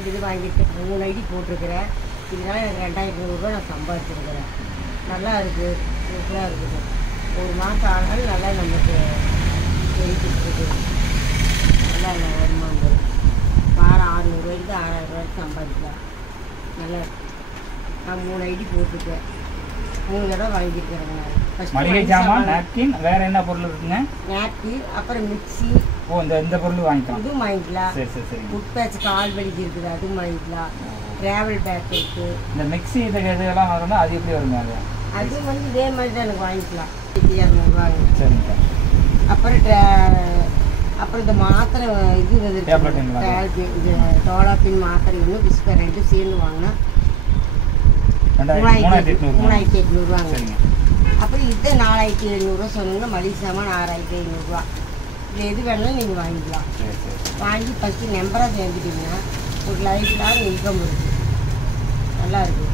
2 இது வாங்கியிருக்கேன், 3 ஐடி போட்டிருக்கிறேன். இதனால் எனக்கு 2500 ரூபா நான் சம்பாதிச்சிருக்கிறேன். நல்லா இருக்குது, சூப்பராக இருக்குது. ஒரு மாதம் ஆனாலும் நல்லா நமக்கு போயிட்டு இருக்குது. நல்லா வருமானம் வரும். வாரம் 600 ரூபாய்க்கு 6000 ரூபாய்க்கு சம்பாதிக்கலாம். நல்லா நான் 3 ஐடி போட்டிருக்கேன், 3 தடவை வாங்கியிருக்கிறேங்க. நான் மளிகை ஜாமான், நாப்கின், வேற என்ன பொருள் இருக்குங்க? நாப்கின், அப்புறம் மிக்சி. இந்த பொருள் வாங்கிக்கலாம். இதுவும் வாங்கிக்கலாம். சரி சரி சரி. ஃபுட் பேட்ச் கால் வலிக்கு இருக்குது, அதுவும் வாங்கிக்கலாம். ட்ராவல் பேக் இருக்குது. இந்த மிக்சி இதெல்லாம் வாங்கினா அது எப்படி வருங்க? அது வந்து இதே மாதிரி தான் எனக்கு வாங்கிக்கலாம். 200 சரிங்க. அப்புறம் இந்த மாத்திரை இது இது டோலாப்பின் மாத்திரை ஒன்று பிஸ்கட் 2 சேர்ந்து வாங்கினா 3800 ரூபாங்க. அப்புறம் இது 4700 சொன்னீங்கன்னா மளிகை சாமான் 6500 ரூபா. இது எது வேணாலும் நீங்கள் வாங்கிக்கலாம். வாங்கி ஃபஸ்ட்டு நம்பராக சேர்ந்துட்டிங்கன்னா ஒரு லைஃப் லாங் இன்கம் இருக்குது. நல்லா இருக்குது.